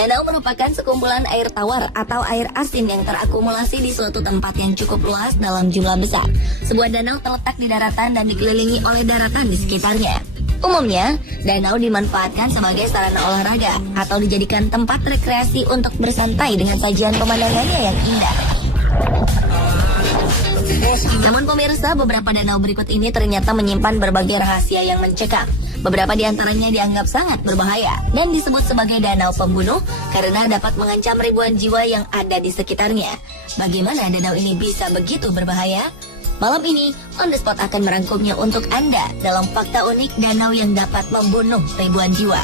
Danau merupakan sekumpulan air tawar atau air asin yang terakumulasi di suatu tempat yang cukup luas dalam jumlah besar. Sebuah danau terletak di daratan dan dikelilingi oleh daratan di sekitarnya. Umumnya, danau dimanfaatkan sebagai sarana olahraga atau dijadikan tempat rekreasi untuk bersantai dengan sajian pemandangannya yang indah. Namun pemirsa, beberapa danau berikut ini ternyata menyimpan berbagai rahasia yang mencekam. Beberapa di antaranya dianggap sangat berbahaya dan disebut sebagai danau pembunuh karena dapat mengancam ribuan jiwa yang ada di sekitarnya. Bagaimana danau ini bisa begitu berbahaya? Malam ini, On The Spot akan merangkumnya untuk Anda dalam fakta unik danau yang dapat membunuh ribuan jiwa.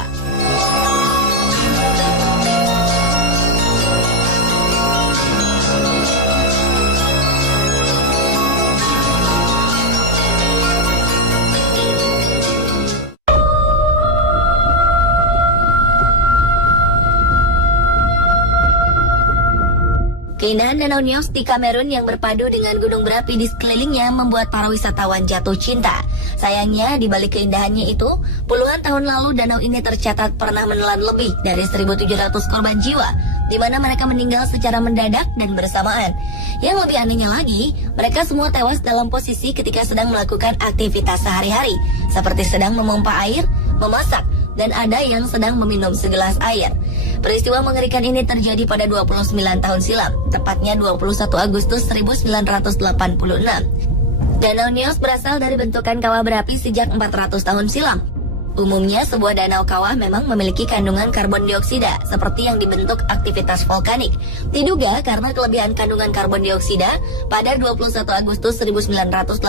Keindahan Danau Nyos di Kamerun yang berpadu dengan gunung berapi di sekelilingnya membuat para wisatawan jatuh cinta. Sayangnya, di balik keindahannya itu, puluhan tahun lalu danau ini tercatat pernah menelan lebih dari 1.700 korban jiwa, di mana mereka meninggal secara mendadak dan bersamaan. Yang lebih anehnya lagi, mereka semua tewas dalam posisi ketika sedang melakukan aktivitas sehari-hari, seperti sedang memompa air, memasak, dan ada yang sedang meminum segelas air. Peristiwa mengerikan ini terjadi pada 29 tahun silam, tepatnya 21 Agustus 1986. Danau Nyos berasal dari bentukan kawah berapi sejak 400 tahun silam. Umumnya, sebuah danau kawah memang memiliki kandungan karbon dioksida, seperti yang dibentuk aktivitas vulkanik. Diduga karena kelebihan kandungan karbon dioksida, pada 21 Agustus 1986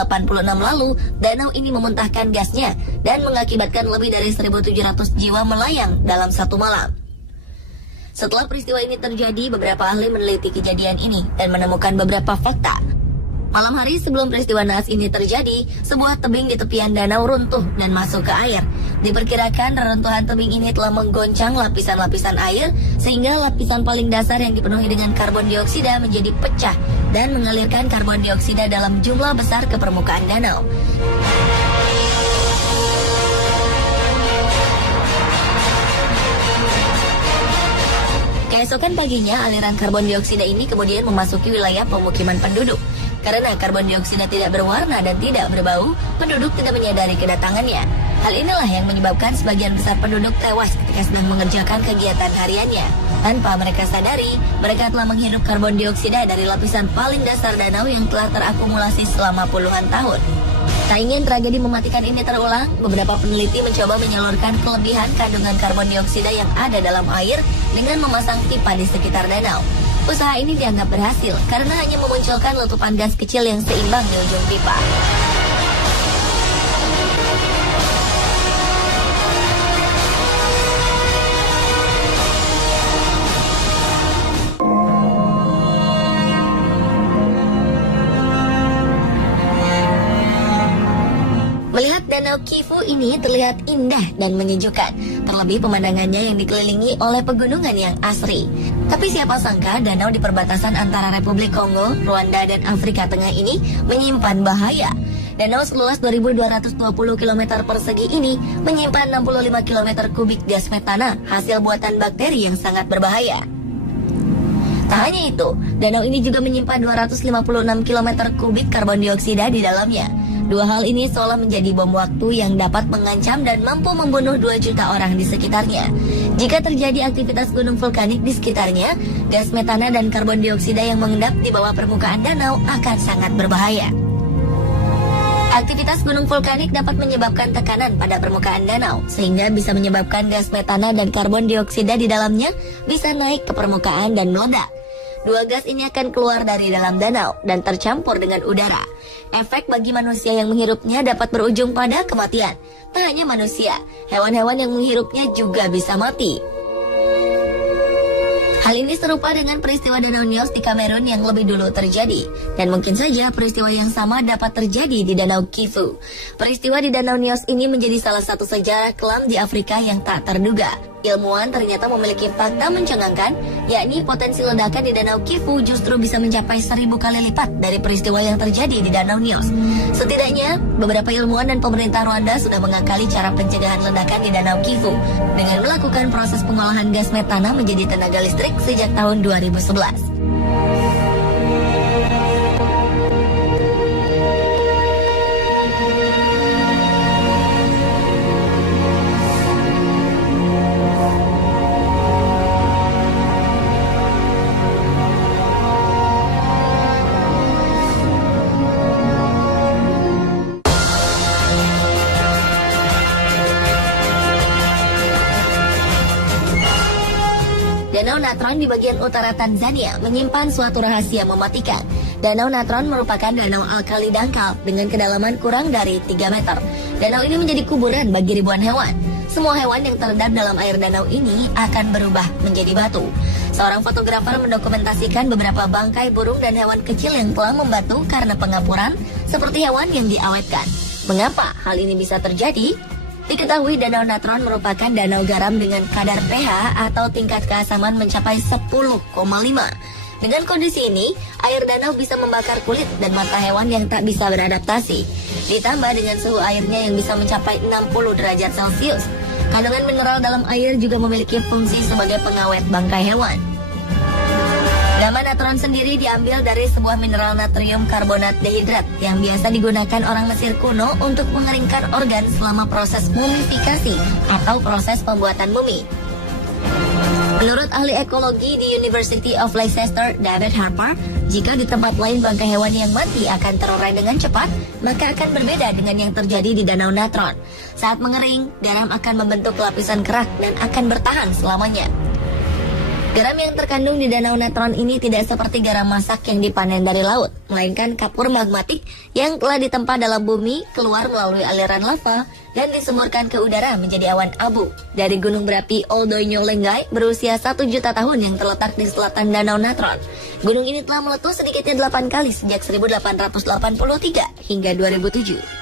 lalu, danau ini memuntahkan gasnya dan mengakibatkan lebih dari 1.700 jiwa melayang dalam satu malam. Setelah peristiwa ini terjadi, beberapa ahli meneliti kejadian ini dan menemukan beberapa fakta. Malam hari sebelum peristiwa naas ini terjadi, sebuah tebing di tepian danau runtuh dan masuk ke air. Diperkirakan reruntuhan tebing ini telah menggoncang lapisan-lapisan air, sehingga lapisan paling dasar yang dipenuhi dengan karbon dioksida menjadi pecah dan mengalirkan karbon dioksida dalam jumlah besar ke permukaan danau. Keesokan paginya, aliran karbon dioksida ini kemudian memasuki wilayah pemukiman penduduk. Karena karbon dioksida tidak berwarna dan tidak berbau, penduduk tidak menyadari kedatangannya. Hal inilah yang menyebabkan sebagian besar penduduk tewas ketika sedang mengerjakan kegiatan hariannya. Tanpa mereka sadari, mereka telah menghirup karbon dioksida dari lapisan paling dasar danau yang telah terakumulasi selama puluhan tahun. Tak ingin tragedi mematikan ini terulang, beberapa peneliti mencoba menyalurkan kelebihan kandungan karbon dioksida yang ada dalam air dengan memasang pipa di sekitar danau. Usaha ini dianggap berhasil karena hanya memunculkan letupan gas kecil yang seimbang di ujung pipa. Melihat Danau Kivu ini terlihat indah dan menyejukkan, terlebih pemandangannya yang dikelilingi oleh pegunungan yang asri. Tapi siapa sangka danau di perbatasan antara Republik Kongo, Rwanda, dan Afrika Tengah ini menyimpan bahaya. Danau seluas 2.220 km persegi ini menyimpan 65 km kubik gas metana, hasil buatan bakteri yang sangat berbahaya. Tak hanya itu, danau ini juga menyimpan 256 km kubik karbon dioksida di dalamnya. Dua hal ini seolah menjadi bom waktu yang dapat mengancam dan mampu membunuh 2 juta orang di sekitarnya. Jika terjadi aktivitas gunung vulkanik di sekitarnya, gas metana dan karbon dioksida yang mengendap di bawah permukaan danau akan sangat berbahaya. Aktivitas gunung vulkanik dapat menyebabkan tekanan pada permukaan danau, sehingga bisa menyebabkan gas metana dan karbon dioksida di dalamnya bisa naik ke permukaan dan meledak. Dua gas ini akan keluar dari dalam danau dan tercampur dengan udara. Efek bagi manusia yang menghirupnya dapat berujung pada kematian. Tak hanya manusia, hewan-hewan yang menghirupnya juga bisa mati. Hal ini serupa dengan peristiwa Danau Nyos di Kamerun yang lebih dulu terjadi. Dan mungkin saja peristiwa yang sama dapat terjadi di Danau Kivu. Peristiwa di Danau Nyos ini menjadi salah satu sejarah kelam di Afrika yang tak terduga. Ilmuwan ternyata memiliki fakta mencengangkan, yakni potensi ledakan di Danau Kivu justru bisa mencapai 1000 kali lipat dari peristiwa yang terjadi di Danau Nyos. Setidaknya, beberapa ilmuwan dan pemerintah Rwanda sudah mengakali cara pencegahan ledakan di Danau Kivu dengan melakukan proses pengolahan gas metana menjadi tenaga listrik sejak tahun 2011. Danau Natron di bagian utara Tanzania menyimpan suatu rahasia mematikan. Danau Natron merupakan danau alkali dangkal dengan kedalaman kurang dari 3 meter. Danau ini menjadi kuburan bagi ribuan hewan. Semua hewan yang terendam dalam air danau ini akan berubah menjadi batu. Seorang fotografer mendokumentasikan beberapa bangkai burung dan hewan kecil yang telah membatu karena pengapuran, seperti hewan yang diawetkan. Mengapa hal ini bisa terjadi? Diketahui Danau Natron merupakan danau garam dengan kadar pH atau tingkat keasaman mencapai 10,5. Dengan kondisi ini, air danau bisa membakar kulit dan mata hewan yang tak bisa beradaptasi. Ditambah dengan suhu airnya yang bisa mencapai 60 derajat Celcius. Kandungan mineral dalam air juga memiliki fungsi sebagai pengawet bangkai hewan. Nama natron sendiri diambil dari sebuah mineral natrium karbonat dehidrat yang biasa digunakan orang Mesir kuno untuk mengeringkan organ selama proses mumifikasi atau proses pembuatan mumi. Menurut ahli ekologi di University of Leicester, David Harper, jika di tempat lain bangkai hewan yang mati akan terurai dengan cepat, maka akan berbeda dengan yang terjadi di Danau Natron. Saat mengering, garam akan membentuk lapisan kerak dan akan bertahan selamanya. Garam yang terkandung di Danau Natron ini tidak seperti garam masak yang dipanen dari laut, melainkan kapur magmatik yang telah ditempa dalam bumi, keluar melalui aliran lava, dan disemburkan ke udara menjadi awan abu. Dari gunung berapi Oldoño Lengai berusia 1 juta tahun yang terletak di selatan Danau Natron. Gunung ini telah meletus sedikitnya 8 kali sejak 1883 hingga 2007.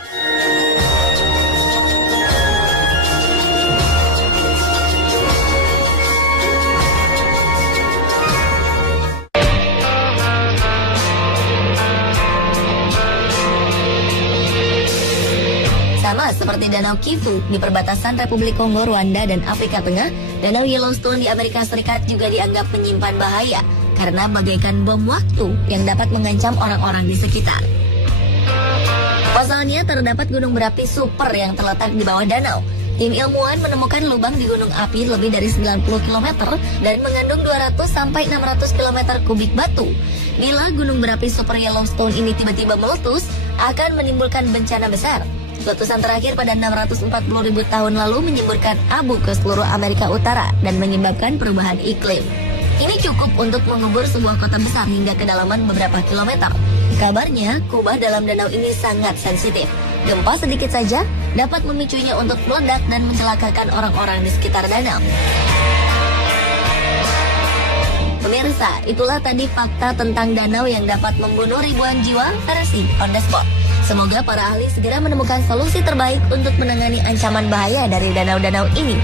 Sama seperti Danau Kivu di perbatasan Republik Kongo, Rwanda, dan Afrika Tengah, Danau Yellowstone di Amerika Serikat juga dianggap menyimpan bahaya karena bagaikan bom waktu yang dapat mengancam orang-orang di sekitar. Pasalnya terdapat gunung berapi super yang terletak di bawah danau. Tim ilmuwan menemukan lubang di gunung api lebih dari 90 km dan mengandung 200 sampai 600 km kubik batu. Bila gunung berapi super Yellowstone ini tiba-tiba meletus, akan menimbulkan bencana besar. Letusan terakhir pada 640.000 tahun lalu menyemburkan abu ke seluruh Amerika Utara dan menyebabkan perubahan iklim. Ini cukup untuk mengubur sebuah kota besar hingga kedalaman beberapa kilometer. Kabarnya, kubah dalam danau ini sangat sensitif. Gempa sedikit saja dapat memicunya untuk meledak dan mencelakakan orang-orang di sekitar danau. Pemirsa, itulah tadi fakta tentang danau yang dapat membunuh ribuan jiwa versi on the spot. Semoga para ahli segera menemukan solusi terbaik untuk menangani ancaman bahaya dari danau-danau ini.